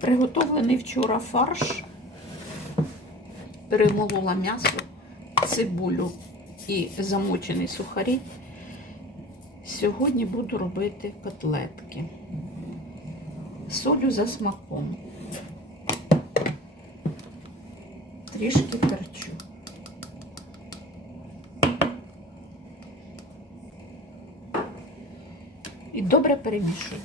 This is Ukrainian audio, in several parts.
Приготовлений вчора фарш. Перемолола м'ясо, цибулю і замочені сухарі. Сьогодні буду робити котлетки. Солю за смаком. Трішки перчу. І добре перемішую.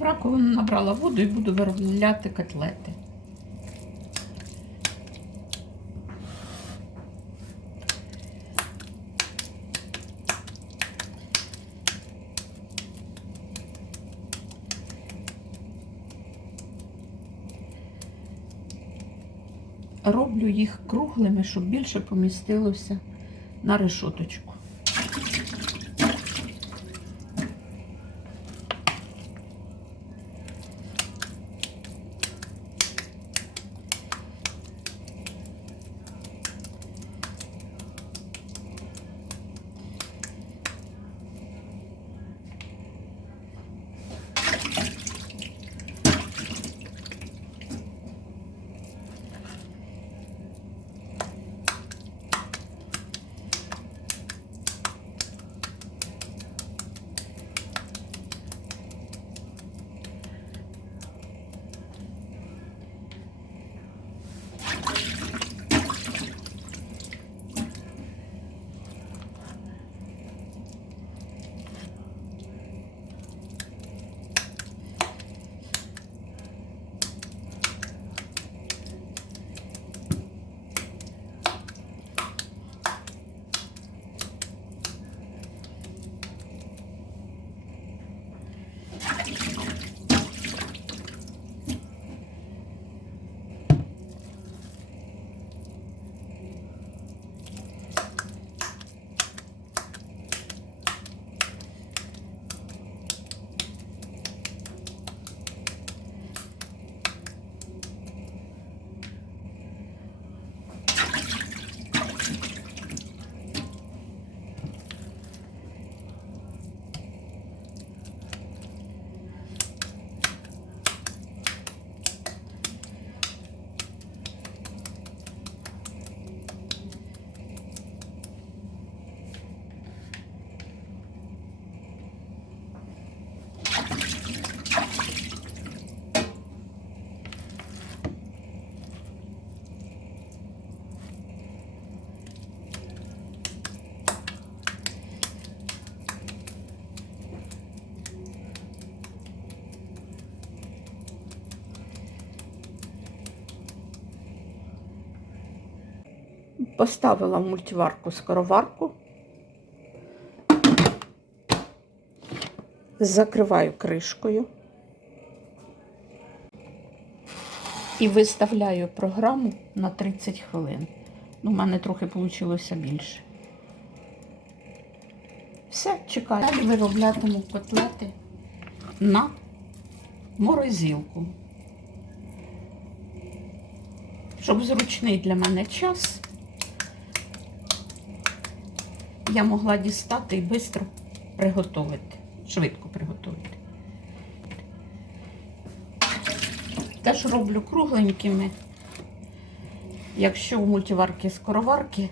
В раковину набрала воду і буду виробляти котлети. Роблю їх круглими, щоб більше помістилося на решоточку. Поставила в мультиварку скороварку. Закриваю кришкою. І виставляю програму на 30 хвилин. Ну, у мене трохи вийшло більше. Все, чекаю. Далі вироблятиму котлети на морозилку. Щоб зручний для мене час, я могла дістати і швидко приготувати, швидко приготувати. Теж роблю кругленькими. Якщо у мультиварки скороварки,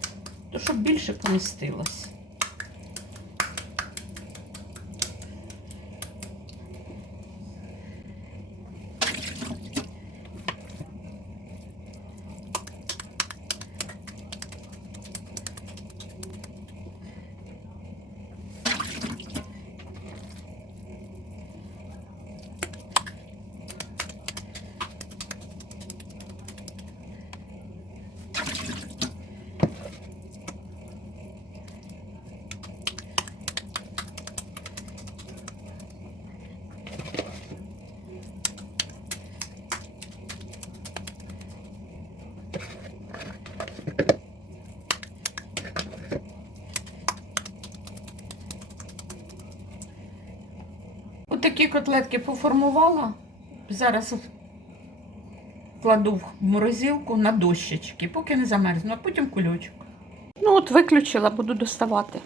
то щоб більше помістилось. Отакі котлетки поформувала. Зараз кладу в морозилку на дощечки, поки не замерзну, а потім кульочок. Ну от виключила, буду доставати.